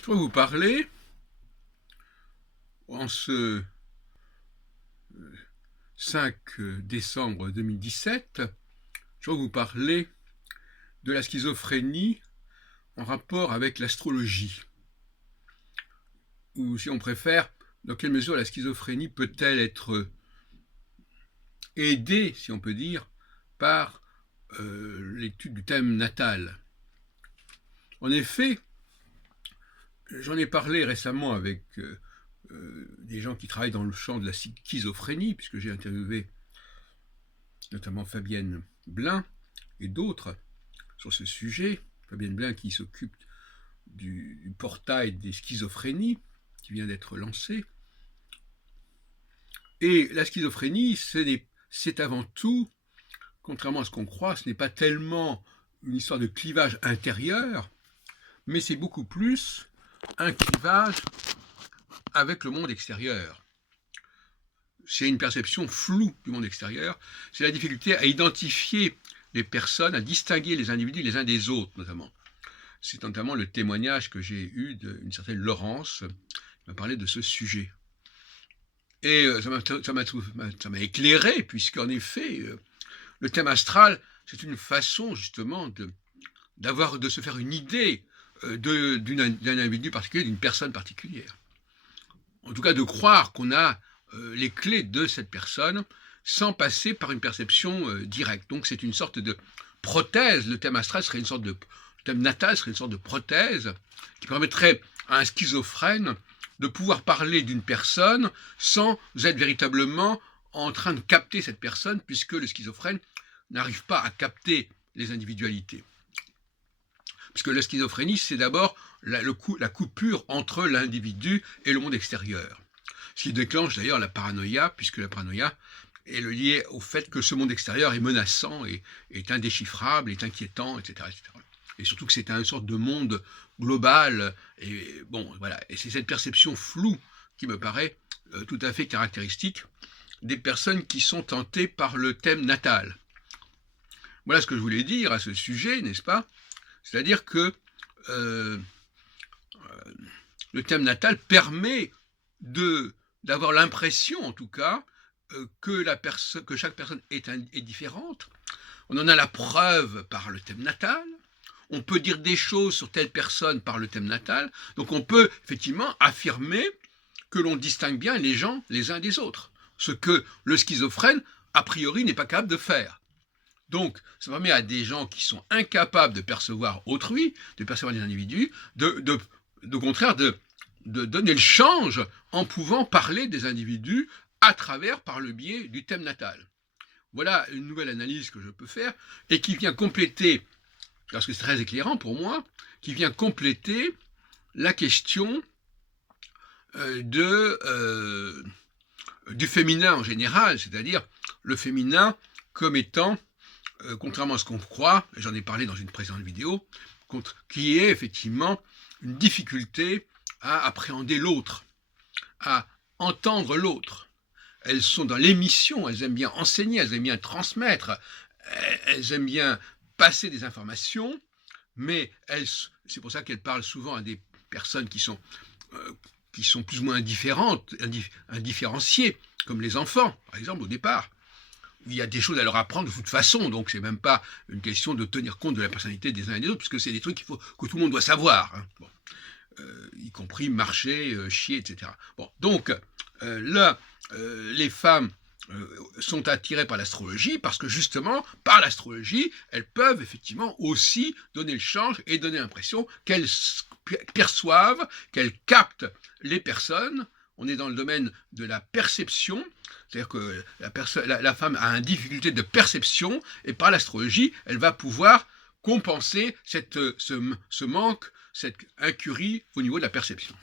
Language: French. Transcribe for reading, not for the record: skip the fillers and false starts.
Je vais vous parler, en ce 5 décembre 2017, je vais vous parler de la schizophrénie en rapport avec l'astrologie. Ou si on préfère, dans quelle mesure la schizophrénie peut-elle être aidée, si on peut dire, par l'étude du thème natal. En effet, j'en ai parlé récemment avec des gens qui travaillent dans le champ de la schizophrénie, puisque j'ai interviewé notamment Fabienne Blin et d'autres sur ce sujet. Fabienne Blin qui s'occupe du portail des schizophrénies qui vient d'être lancé. Et la schizophrénie, c'est avant tout, contrairement à ce qu'on croit, ce n'est pas tellement une histoire de clivage intérieur, mais c'est beaucoup plus un clivage avec le monde extérieur. C'est une perception floue du monde extérieur, c'est la difficulté à identifier les personnes, à distinguer les individus les uns des autres notamment. C'est notamment le témoignage que j'ai eu d'une certaine Laurence qui m'a parlé de ce sujet. Et ça m'a éclairé, puisqu'en effet, le thème astral, c'est une façon justement de se faire une idée d'un individu particulier, d'une personne particulière. En tout cas, de croire qu'on a les clés de cette personne sans passer par une perception directe. Donc c'est une sorte de prothèse. Le thème astral serait une sorte de... Le thème natal serait une sorte de prothèse qui permettrait à un schizophrène de pouvoir parler d'une personne sans être véritablement en train de capter cette personne, puisque le schizophrène n'arrive pas à capter les individualités. Puisque la schizophrénie, c'est d'abord la coupure entre l'individu et le monde extérieur. Ce qui déclenche d'ailleurs la paranoïa, puisque la paranoïa est liée au fait que ce monde extérieur est menaçant, est indéchiffrable, est inquiétant, etc., etc. Et surtout que c'est une sorte de monde global, et bon, voilà. Et c'est cette perception floue qui me paraît tout à fait caractéristique des personnes qui sont tentées par le thème natal. Voilà ce que je voulais dire à ce sujet, n'est-ce pas? C'est-à-dire que le thème natal permet d'avoir l'impression, en tout cas, que chaque personne est différente. On en a la preuve par le thème natal. On peut dire des choses sur telle personne par le thème natal. Donc on peut effectivement affirmer que l'on distingue bien les gens les uns des autres. Ce que le schizophrène, a priori, n'est pas capable de faire. Donc, ça permet à des gens qui sont incapables de percevoir autrui, de percevoir les individus, au contraire, de donner le change en pouvant parler des individus par le biais du thème natal. Voilà une nouvelle analyse que je peux faire et qui vient compléter, parce que c'est très éclairant pour moi, qui vient compléter la question du féminin en général, c'est-à-dire le féminin comme étant, contrairement à ce qu'on croit, et j'en ai parlé dans une précédente vidéo, qui est effectivement une difficulté à appréhender l'autre, à entendre l'autre. Elles sont dans l'émission, elles aiment bien enseigner, elles aiment bien transmettre, elles aiment bien passer des informations, mais c'est pour ça qu'elles parlent souvent à des personnes qui sont plus ou moins indifférenciées, comme les enfants, par exemple, au départ. Il y a des choses à leur apprendre de toute façon, donc c'est même pas une question de tenir compte de la personnalité des uns et des autres, puisque c'est des trucs que tout le monde doit savoir, hein. Bon. Y compris marcher, chier, etc. Bon, donc là, les femmes sont attirées par l'astrologie parce que justement, par l'astrologie, elles peuvent effectivement aussi donner le change et donner l'impression qu'elles perçoivent, qu'elles captent les personnes. On est dans le domaine de la perception, c'est-à-dire que la femme a une difficulté de perception et par l'astrologie, elle va pouvoir compenser ce manque, cette incurie au niveau de la perception.